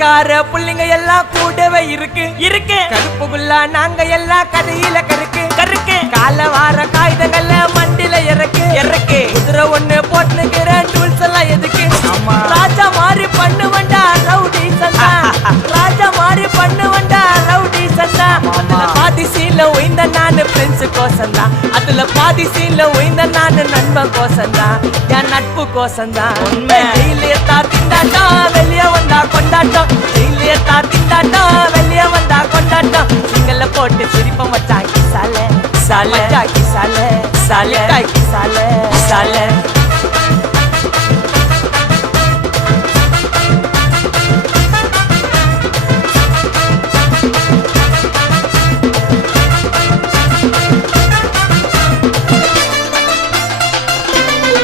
கார புள்ளிங்க எல்லாம் கூடவே இருக்கு கருப்புக்குள்ள நாங்க எல்லாம் கதையில கருக்கு கால வார காகிதங்கள்ல மண்டில இறக்கு குதிரை ஒண்ணு போட்டுக்கிற டூல்ஸ் எல்லாம் எதுக்கு ராஜா மாதிரி பண்ணுவண்டா ரவுடி சந்தா ராஜா மாதிரி பண்ணுவண்டா ரவுடி சந்தா அதுல பாதி சீன்ல உயிந்த நானு ஃப்ரெண்ட்ஸ் கோசந்தா அதுல பாதி சீன்ல உயிந்த நானு நண்பன் கோசந்தா என் நட்பு கோசந்தா ஜெயிலே தார் திண்டாட்டம் வெளிய வந்தா கொண்டாட்டம் ஜெயிலே தார் திண்டாட்டம் வெளிய வந்தா கொண்டாட்டம் சிங்கல்ல போட்டு சிரிப்பம் வச்சாக்கி சாலே சாலே சாலே சாலே சாலே